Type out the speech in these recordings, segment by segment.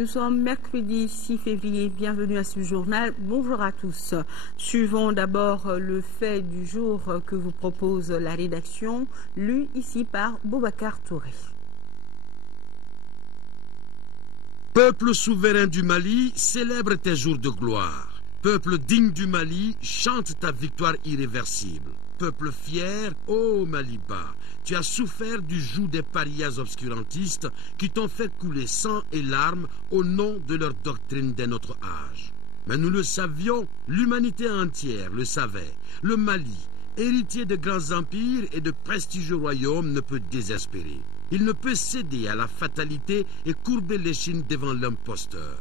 Nous sommes mercredi 6 février. Bienvenue à ce journal. Bonjour à tous. Suivons d'abord le fait du jour que vous propose la rédaction, lu ici par Boubacar Touré. Peuple souverain du Mali, célèbre tes jours de gloire. Peuple digne du Mali, chante ta victoire irréversible. Peuple fier, ô Maliba, tu as souffert du joug des parias obscurantistes qui t'ont fait couler sang et larmes au nom de leur doctrine d'un autre âge. Mais nous le savions, l'humanité entière le savait. Le Mali, héritier de grands empires et de prestigieux royaumes, ne peut désespérer. Il ne peut céder à la fatalité et courber l'échine devant l'imposteur.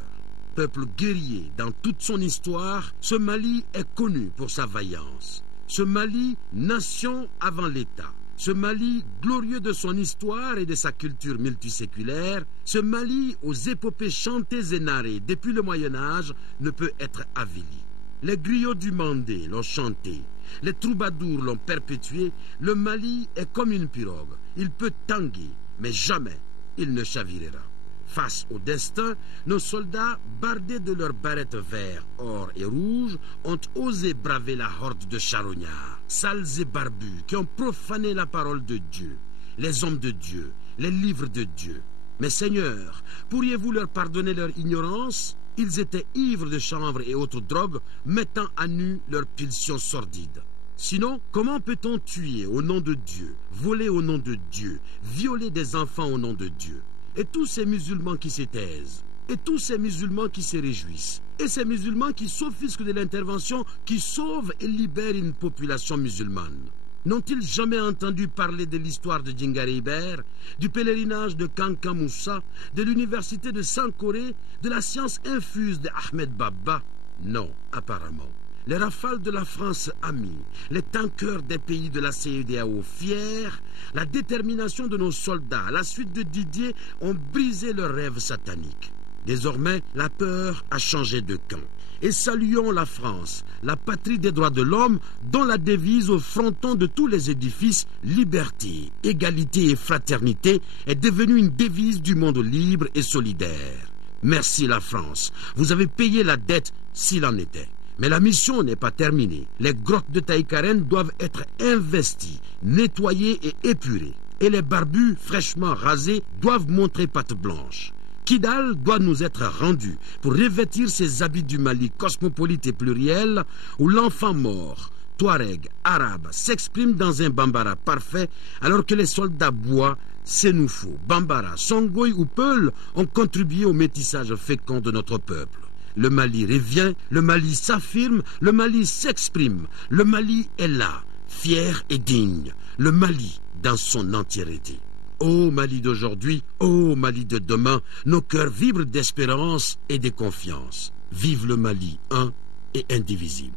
Peuple guerrier dans toute son histoire, ce Mali est connu pour sa vaillance. Ce Mali, nation avant l'État. Ce Mali, glorieux de son histoire et de sa culture multiséculaire, ce Mali, aux épopées chantées et narrées depuis le Moyen-Âge, ne peut être avili. Les griots du Mandé l'ont chanté, les troubadours l'ont perpétué. Le Mali est comme une pirogue. Il peut tanguer, mais jamais il ne chavirera. Face au destin, nos soldats, bardés de leurs barrettes verts, or et rouges, ont osé braver la horde de charognards, sales et barbus, qui ont profané la parole de Dieu, les hommes de Dieu, les livres de Dieu. Mais Seigneur, pourriez-vous leur pardonner leur ignorance? Ils étaient ivres de chanvre et autres drogues, mettant à nu leurs pulsions sordides. Sinon, comment peut-on tuer au nom de Dieu, voler au nom de Dieu, violer des enfants au nom de Dieu? Et tous ces musulmans qui se taisent, et tous ces musulmans qui se réjouissent, et ces musulmans qui s'offusquent de l'intervention qui sauve et libère une population musulmane. N'ont-ils jamais entendu parler de l'histoire de Djingari Iber, du pèlerinage de Kanka Moussa, de l'université de Sankoré, de la science infuse de Ahmed Baba? Non, apparemment. Les rafales de la France amie, les tankers des pays de la CEDEAO fiers, la détermination de nos soldats à la suite de Didier ont brisé leurs rêves sataniques. Désormais, la peur a changé de camp. Et saluons la France, la patrie des droits de l'homme, dont la devise au fronton de tous les édifices, liberté, égalité et fraternité, est devenue une devise du monde libre et solidaire. Merci la France, vous avez payé la dette s'il en était. Mais la mission n'est pas terminée. Les grottes de Taïkaren doivent être investies, nettoyées et épurées. Et les barbus fraîchement rasés doivent montrer patte blanche. Kidal doit nous être rendu pour revêtir ces habits du Mali cosmopolite et pluriel où l'enfant mort, touareg, arabe, s'exprime dans un bambara parfait alors que les soldats bois, sénoufo, bambara, songoï ou peul ont contribué au métissage fécond de notre peuple. Le Mali revient, le Mali s'affirme, le Mali s'exprime, le Mali est là, fier et digne, le Mali dans son entièreté. Ô Mali d'aujourd'hui, ô Mali de demain, nos cœurs vibrent d'espérance et de confiance. Vive le Mali, un et indivisible.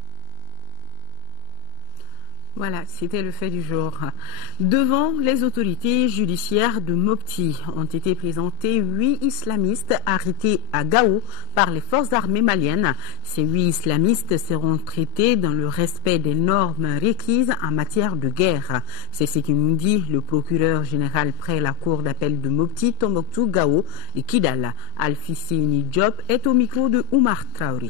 Voilà, c'était le fait du jour. Devant les autorités judiciaires de Mopti ont été présentés 8 islamistes arrêtés à Gao par les forces armées maliennes. Ces 8 islamistes seront traités dans le respect des normes requises en matière de guerre. C'est ce que nous dit le procureur général près la cour d'appel de Mopti, Tombouctou, Gao et Kidal. Alfissini Diop est au micro de Oumar Traoré.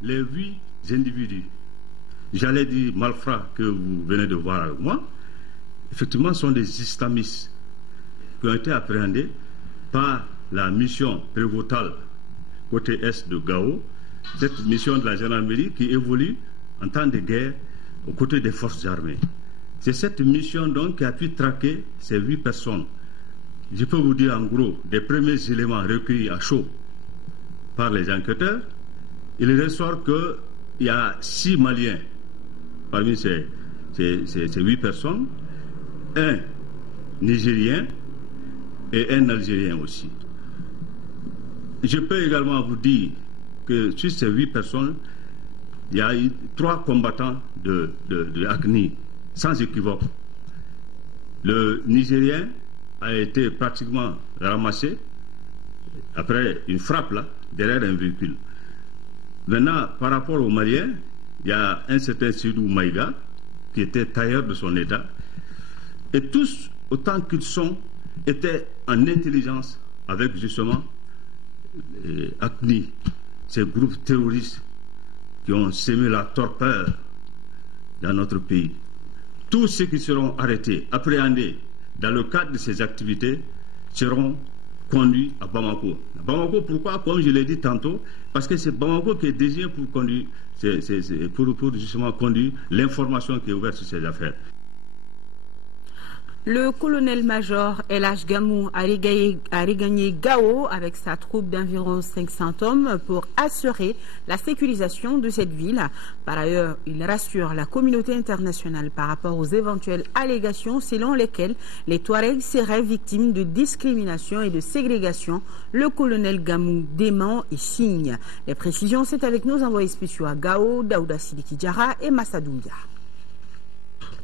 Les 8 individus, j'allais dire malfrats que vous venez de voir avec moi, effectivement sont des islamistes qui ont été appréhendés par la mission prévôtale côté est de Gao, cette mission de la gendarmerie qui évolue en temps de guerre aux côtés des forces armées. C'est cette mission donc qui a pu traquer ces 8 personnes. Je peux vous dire en gros des premiers éléments recueillis à chaud par les enquêteurs. Il ressort qu'il y a 6 Maliens parmi ces 8 personnes, un Nigérien et un Algérien aussi. Je peux également vous dire que sur ces 8 personnes, il y a eu 3 combattants de ACNI, sans équivoque. Le Nigérien a été pratiquement ramassé après une frappe là, derrière un véhicule. Maintenant, par rapport aux Maliens, il y a un certain Sidou Maïga qui était tailleur de son état. Et tous, autant qu'ils sont, était en intelligence avec justement ACNI, ces groupes terroristes qui ont sémé la torpeur dans notre pays. Tous ceux qui seront arrêtés, appréhendés dans le cadre de ces activités seront conduits à Bamako. Bamako, pourquoi? Comme je l'ai dit tantôt, parce que c'est Bamako qui est désigné pour conduire, pour justement conduire l'information qui est ouverte sur ces affaires. Le colonel-major El Hadj Gamou a regagné Gao avec sa troupe d'environ 500 hommes pour assurer la sécurisation de cette ville. Par ailleurs, il rassure la communauté internationale par rapport aux éventuelles allégations selon lesquelles les Touaregs seraient victimes de discrimination et de ségrégation. Le colonel Gamou dément et signe. Les précisions, c'est avec nos envoyés spéciaux à Gao, Daouda Sidiki Diarra et Massa Doumbia.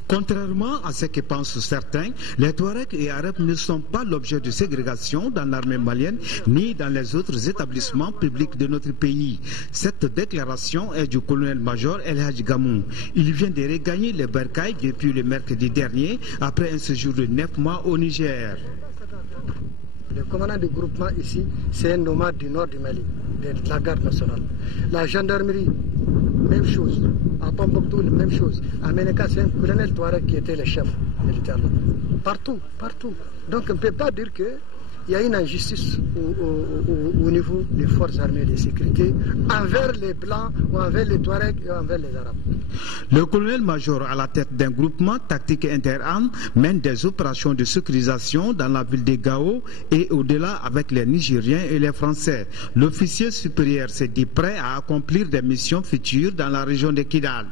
Contrairement à ce que pensent certains, les Touaregs et Arabes ne sont pas l'objet de ségrégation dans l'armée malienne ni dans les autres établissements publics de notre pays. Cette déclaration est du colonel-major El Hadj Gamou. Il vient de regagner les bercailles depuis le mercredi dernier après un séjour de 9 mois au Niger. Le commandant du groupement ici, c'est un nomade du nord du Mali, de la garde nationale. La gendarmerie, même chose. À Tombouctou, même chose. À Ménéka, c'est un colonel Touareg qui était le chef militaire. Partout, partout. Donc on ne peut pas dire qu'il y a une injustice au niveau des forces armées de sécurité envers les Blancs ou envers les Touaregs et envers les Arabes. Le colonel-major à la tête d'un groupement tactique interarmes mène des opérations de sécurisation dans la ville de Gao et au-delà avec les Nigériens et les Français. L'officier supérieur s'est dit prêt à accomplir des missions futures dans la région de Kidal.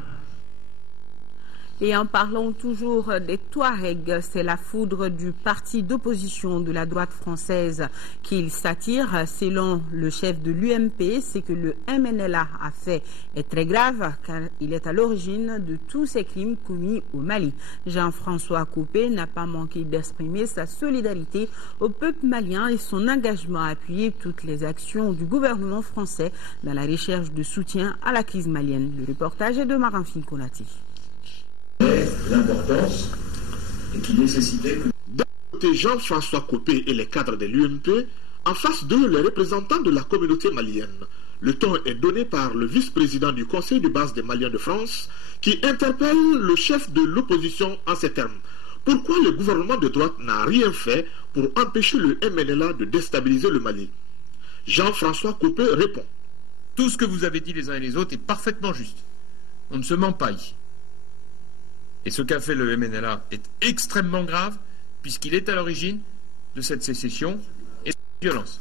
Et en parlant toujours des Touaregs, c'est la foudre du parti d'opposition de la droite française qu'il s'attire. Selon le chef de l'UMP, ce que le MNLA a fait est très grave car il est à l'origine de tous ces crimes commis au Mali. Jean-François Copé n'a pas manqué d'exprimer sa solidarité au peuple malien et son engagement à appuyer toutes les actions du gouvernement français dans la recherche de soutien à la crise malienne. Le reportage est de Maramfine Konati. L'importance et qui nécessitait que... D'un côté, Jean-François Copé et les cadres de l'UMP, en face d'eux, les représentants de la communauté malienne. Le ton est donné par le vice-président du Conseil de base des Maliens de France, qui interpelle le chef de l'opposition en ces termes. Pourquoi le gouvernement de droite n'a rien fait pour empêcher le MNLA de déstabiliser le Mali? Jean-François Copé répond. Tout ce que vous avez dit les uns et les autres est parfaitement juste. On ne se ment pas ici. Et ce qu'a fait le MNLA est extrêmement grave, puisqu'il est à l'origine de cette sécession et de cette violence.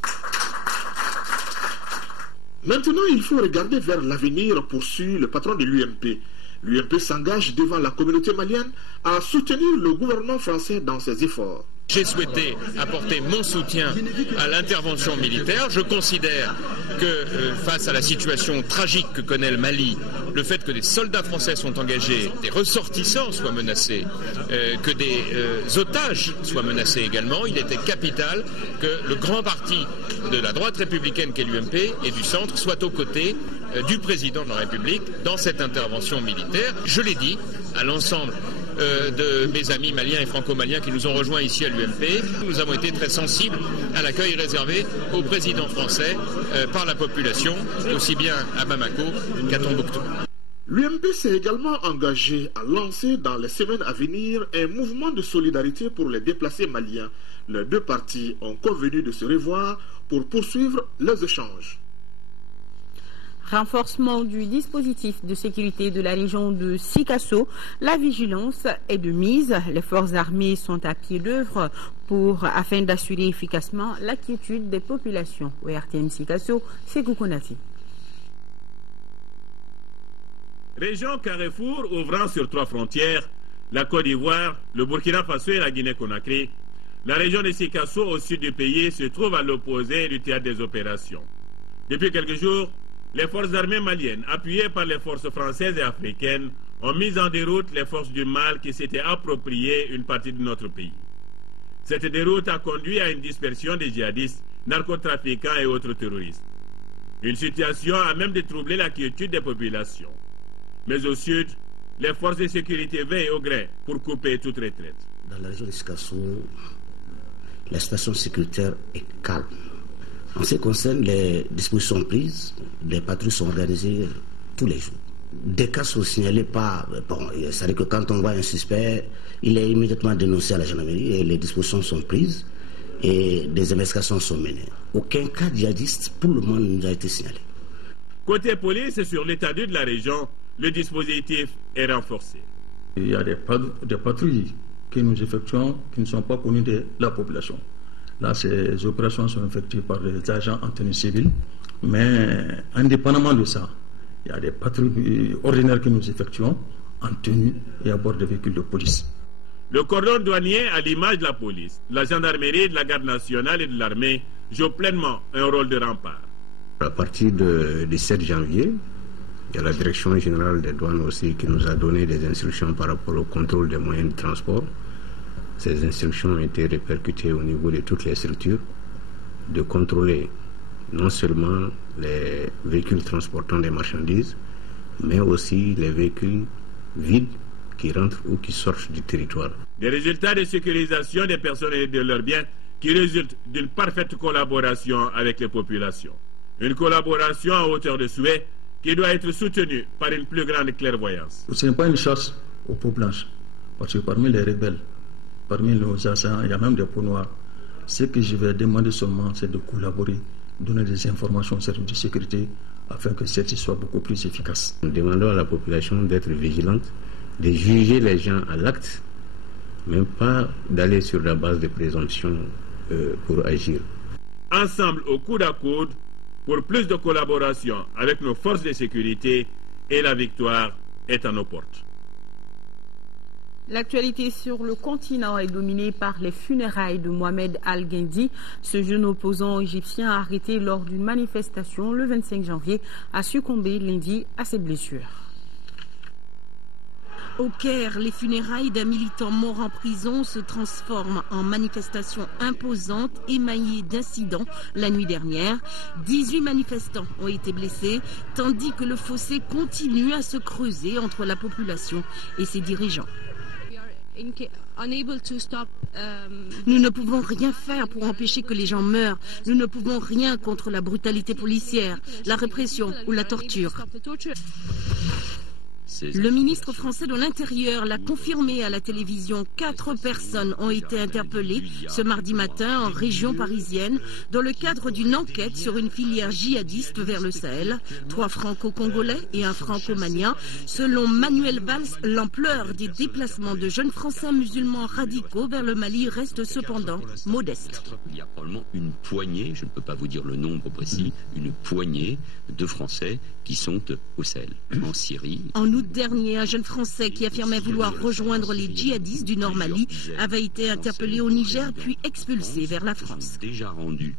Maintenant, il faut regarder vers l'avenir, poursuit le patron de l'UMP. L'UMP s'engage devant la communauté malienne à soutenir le gouvernement français dans ses efforts. J'ai souhaité apporter mon soutien à l'intervention militaire. Je considère que face à la situation tragique que connaît le Mali, le fait que des soldats français sont engagés, des ressortissants soient menacés, que des otages soient menacés également, il était capital que le grand parti de la droite républicaine qu'est l'UMP et du centre soit aux côtés du président de la République dans cette intervention militaire. Je l'ai dit à l'ensemble de mes amis maliens et franco-maliens qui nous ont rejoints ici à l'UMP. Nous avons été très sensibles à l'accueil réservé au président français par la population, aussi bien à Bamako qu'à Tombouctou. L'UMP s'est également engagé à lancer dans les semaines à venir un mouvement de solidarité pour les déplacés maliens. Les deux partis ont convenu de se revoir pour poursuivre les échanges. Renforcement du dispositif de sécurité de la région de Sikasso. La vigilance est de mise. Les forces armées sont à pied d'œuvre afin d'assurer efficacement la quiétude des populations. Au RTM Sikasso, c'est Koukounati. Région Carrefour ouvrant sur 3 frontières, la Côte d'Ivoire, le Burkina Faso et la Guinée-Conakry. La région de Sikasso au sud du pays se trouve à l'opposé du théâtre des opérations. Depuis quelques jours, les forces armées maliennes, appuyées par les forces françaises et africaines, ont mis en déroute les forces du mal qui s'étaient appropriées une partie de notre pays. Cette déroute a conduit à une dispersion des djihadistes, narcotrafiquants et autres terroristes. Une situation à même de troubler la quiétude des populations. Mais au sud, les forces de sécurité veillent au gré pour couper toute retraite. Dans la région de Sikasso, la situation sécuritaire est calme. En ce qui concerne les dispositions prises, les patrouilles sont organisées tous les jours. Des cas sont signalés par... c'est-à-dire que quand on voit un suspect, il est immédiatement dénoncé à la gendarmerie et les dispositions sont prises et des investigations sont menées. Aucun cas djihadiste pour le moment ne nous a été signalé. Côté police, sur l'étendue de la région, le dispositif est renforcé. Il y a des patrouilles que nous effectuons qui ne sont pas connues de la population. Là, ces opérations sont effectuées par les agents en tenue civile, mais indépendamment de ça, il y a des patrouilles ordinaires que nous effectuons en tenue et à bord de véhicules de police. Le cordon douanier, à l'image de la police, la gendarmerie, de la garde nationale et de l'armée, joue pleinement un rôle de rempart. À partir du 7 janvier, il y a la direction générale des douanes aussi qui nous a donné des instructions par rapport au contrôle des moyens de transport. Ces instructions ont été répercutées au niveau de toutes les structures, de contrôler non seulement les véhicules transportant des marchandises, mais aussi les véhicules vides qui rentrent ou qui sortent du territoire. Des résultats de sécurisation des personnes et de leurs biens qui résultent d'une parfaite collaboration avec les populations. Une collaboration à hauteur de souhait qui doit être soutenue par une plus grande clairvoyance. Ce n'est pas une chasse aux peaux blanches, parce que parmi les rebelles, parmi nos assaillants, il y a même des peaux noires. Ce que je vais demander seulement, c'est de collaborer, donner des informations aux services de sécurité afin que celle-ci soit beaucoup plus efficace. Nous demandons à la population d'être vigilante, de juger les gens à l'acte, même pas d'aller sur la base de présomptions pour agir. Ensemble, au coude à coude, pour plus de collaboration avec nos forces de sécurité, et la victoire est à nos portes. L'actualité sur le continent est dominée par les funérailles de Mohamed Al-Guindi. Ce jeune opposant égyptien arrêté lors d'une manifestation le 25 janvier a succombé lundi à ses blessures. Au Caire, les funérailles d'un militant mort en prison se transforment en manifestation imposante émaillée d'incidents la nuit dernière. 18 manifestants ont été blessés, tandis que le fossé continue à se creuser entre la population et ses dirigeants. Nous ne pouvons rien faire pour empêcher que les gens meurent. Nous ne pouvons rien contre la brutalité policière, la répression ou la torture. Le ministre français de l'Intérieur l'a confirmé à la télévision. 4 personnes ont été interpellées ce mardi matin en région parisienne dans le cadre d'une enquête sur une filière djihadiste vers le Sahel. 3 franco-congolais et un franco-malien. Selon Manuel Valls, l'ampleur des déplacements de jeunes Français musulmans radicaux vers le Mali reste cependant modeste. Il y a probablement une poignée, je ne peux pas vous dire le nombre précis, une poignée de Français qui sont au Sahel, en Syrie. En août dernier, un jeune Français qui affirmait vouloir rejoindre les djihadistes du Nord Mali avait été interpellé au Niger puis expulsé vers la France. Déjà rendu.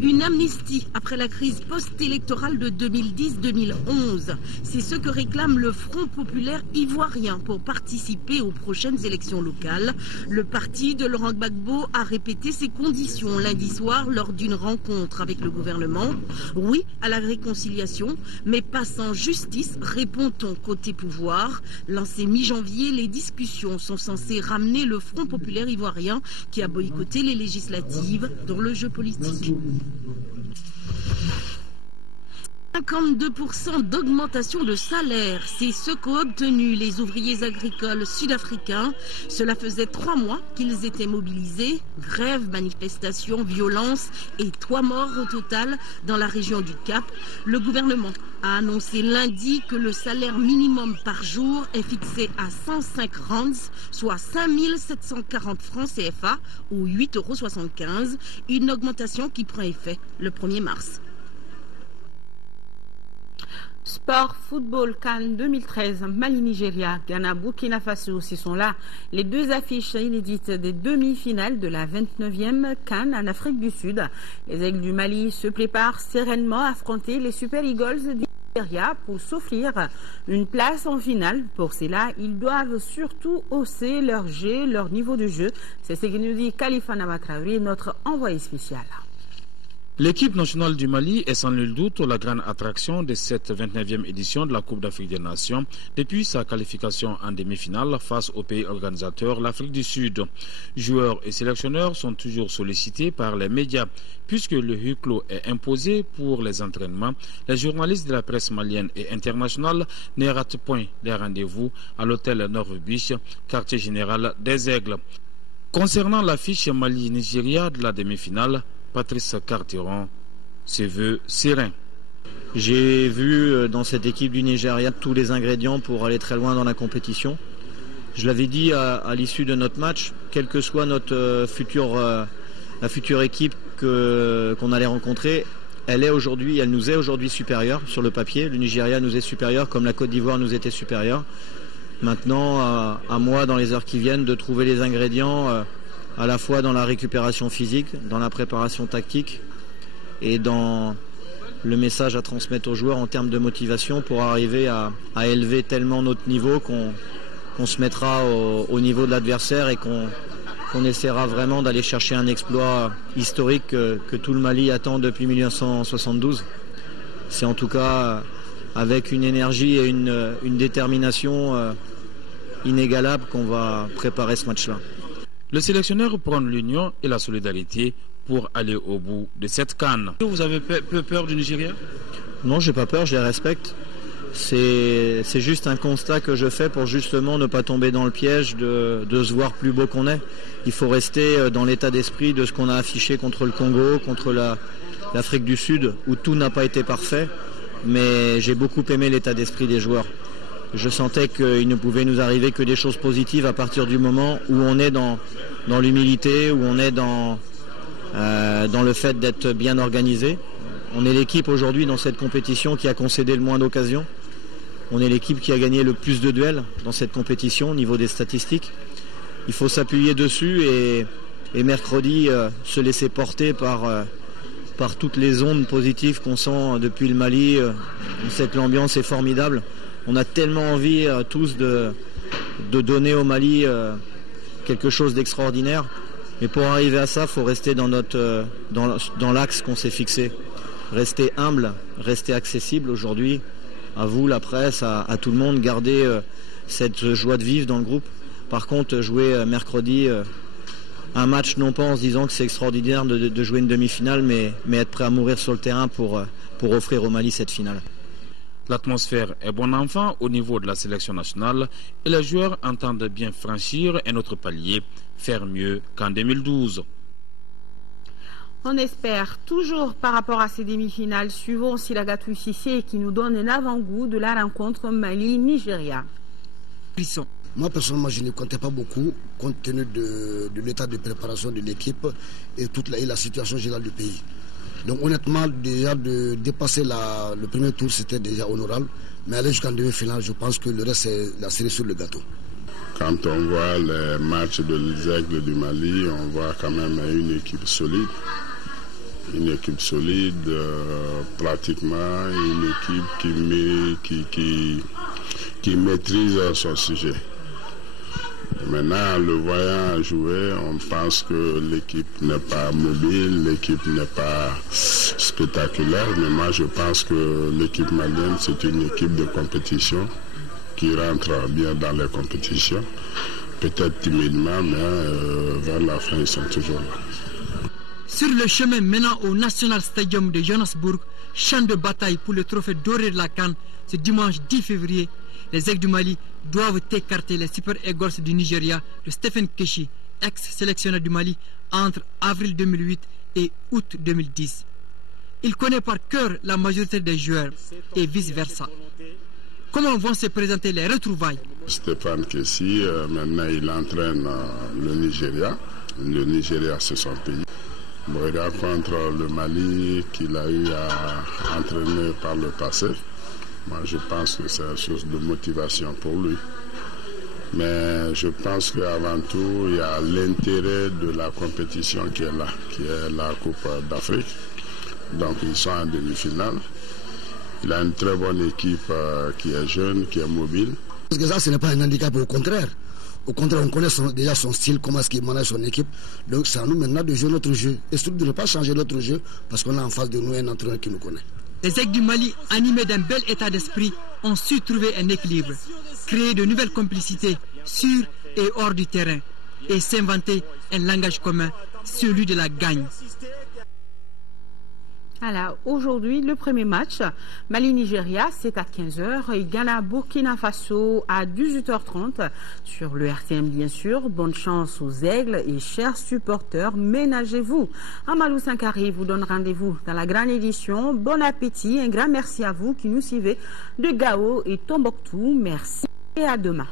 Une amnistie après la crise post-électorale de 2010-2011. C'est ce que réclame le Front populaire ivoirien pour participer aux prochaines élections locales. Le parti de Laurent Gbagbo a répété ses conditions lundi soir lors d'une rencontre avec le gouvernement. Oui à la réconciliation, mais pas sans justice, répond-on côté pouvoir. Lancé mi-janvier, les discussions sont censées ramener le Front populaire ivoirien qui a boycotté les législatives dans le jeu politique. 52% d'augmentation de salaire, c'est ce qu'ont obtenu les ouvriers agricoles sud-africains. Cela faisait 3 mois qu'ils étaient mobilisés. Grève, manifestations, violences et 3 morts au total dans la région du Cap. Le gouvernement a annoncé lundi que le salaire minimum par jour est fixé à 105 rands, soit 5 740 francs CFA ou 8,75 €, une augmentation qui prend effet le 1er mars. Sport, football, CAN 2013, Mali-Nigeria, Ghana-Burkina Faso, ce sont là les 2 affiches inédites des demi-finales de la 29e CAN en Afrique du Sud. Les Aigles du Mali se préparent sereinement à affronter les Super Eagles du Nigeria pour s'offrir une place en finale. Pour cela, ils doivent surtout hausser leur jeu, leur niveau de jeu. C'est ce que nous dit Khalifa Namatraoui, notre envoyé spécial. L'équipe nationale du Mali est sans nul doute la grande attraction de cette 29e édition de la Coupe d'Afrique des Nations depuis sa qualification en demi-finale face au pays organisateur, l'Afrique du Sud. Joueurs et sélectionneurs sont toujours sollicités par les médias. Puisque le huis clos est imposé pour les entraînements, les journalistes de la presse malienne et internationale ne ratent point les rendez-vous à l'hôtel North-Beach, quartier général des Aigles. Concernant l'affiche Mali-Nigeria de la demi-finale, Patrice Carteron se veut serein. J'ai vu dans cette équipe du Nigeria tous les ingrédients pour aller très loin dans la compétition. Je l'avais dit à l'issue de notre match, quelle que soit notre la future équipe qu'on allait rencontrer, elle nous est aujourd'hui supérieure sur le papier. Le Nigeria nous est supérieur comme la Côte d'Ivoire nous était supérieure. Maintenant, à moi, dans les heures qui viennent, de trouver les ingrédients à la fois dans la récupération physique, dans la préparation tactique et dans le message à transmettre aux joueurs en termes de motivation pour arriver à élever tellement notre niveau qu'on se mettra au niveau de l'adversaire et qu'on essaiera vraiment d'aller chercher un exploit historique que tout le Mali attend depuis 1972. C'est en tout cas avec une énergie et une détermination inégalable qu'on va préparer ce match-là. Le sélectionneur prône l'union et la solidarité pour aller au bout de cette CAN. Vous avez peur du Nigeria? Non, j'ai pas peur, je les respecte. C'est juste un constat que je fais pour justement ne pas tomber dans le piège de se voir plus beau qu'on est. Il faut rester dans l'état d'esprit de ce qu'on a affiché contre le Congo, contre l'Afrique du Sud, où tout n'a pas été parfait. Mais j'ai beaucoup aimé l'état d'esprit des joueurs. Je sentais qu'il ne pouvait nous arriver que des choses positives à partir du moment où on est dans l'humilité, où on est dans le fait d'être bien organisé. On est l'équipe aujourd'hui dans cette compétition qui a concédé le moins d'occasions. On est l'équipe qui a gagné le plus de duels dans cette compétition au niveau des statistiques. Il faut s'appuyer dessus et mercredi se laisser porter par toutes les ondes positives qu'on sent depuis le Mali. L'ambiance est formidable. On a tellement envie tous de donner au Mali quelque chose d'extraordinaire. Mais pour arriver à ça, il faut rester dans l'axe qu'on s'est fixé. Rester humble, rester accessible aujourd'hui. À vous, la presse, à tout le monde, garder cette joie de vivre dans le groupe. Par contre, jouer mercredi un match, non pas en se disant que c'est extraordinaire de jouer une demi-finale, mais être prêt à mourir sur le terrain pour offrir au Mali cette finale. L'atmosphère est bon enfant au niveau de la sélection nationale et les joueurs entendent bien franchir un autre palier, faire mieux qu'en 2012. On espère toujours par rapport à ces demi-finales. Suivons Silagatou Cissé qui nous donne un avant-goût de la rencontre Mali-Nigeria. Moi personnellement je ne comptais pas beaucoup compte tenu de l'état de préparation de l'équipe et toute la situation générale du pays. Donc honnêtement, déjà de dépasser le premier tour, c'était déjà honorable. Mais aller jusqu'en demi-finale, je pense que le reste, c'est la cerise sur le gâteau. Quand on voit les matchs de l'Aigles du Mali, on voit quand même une équipe solide. Une équipe solide, pratiquement une équipe qui maîtrise son sujet. Maintenant, le voyant jouer, on pense que l'équipe n'est pas mobile, l'équipe n'est pas spectaculaire, mais moi je pense que l'équipe malienne, c'est une équipe de compétition qui rentre bien dans les compétitions, peut-être timidement, mais vers la fin, ils sont toujours là. Sur le chemin menant au National Stadium de Johannesburg, champ de bataille pour le trophée doré de la CAN, ce dimanche 10 février, les Aigles du Mali doivent écarter les Super Eagles du Nigeria de Stephen Keshi, ex-sélectionneur du Mali, entre avril 2008 et août 2010. Il connaît par cœur la majorité des joueurs et vice-versa. Comment vont se présenter les retrouvailles? Stephen Keshi, maintenant il entraîne le Nigeria. Le Nigeria, c'est son pays. Il regarde contre le Mali qu'il a eu à entraîner par le passé. Moi, je pense que c'est une source de motivation pour lui. Mais je pense qu'avant tout, il y a l'intérêt de la compétition qui est là, qui est la Coupe d'Afrique. Donc, ils sont en demi-finale. Il a une très bonne équipe qui est jeune, qui est mobile. Parce que ça, ce n'est pas un handicap, au contraire. Au contraire, on connaît déjà son style, comment est-ce qu'il manage son équipe. Donc c'est à nous maintenant de jouer notre jeu. Et surtout de ne pas changer notre jeu parce qu'on a en face de nous un entraîneur qui nous connaît. Les Aigles du Mali, animés d'un bel état d'esprit, ont su trouver un équilibre, créer de nouvelles complicités sur et hors du terrain et s'inventer un langage commun, celui de la gagne. Alors, aujourd'hui, le premier match, Mali-Nigeria, c'est à 15h et Ghana-Burkina Faso à 18h30 sur le RTM, bien sûr. Bonne chance aux Aigles et chers supporters, ménagez-vous. Amadou Sankari vous donne rendez-vous dans la grande édition. Bon appétit, un grand merci à vous qui nous suivez de Gao et Tombouctou. Merci et à demain.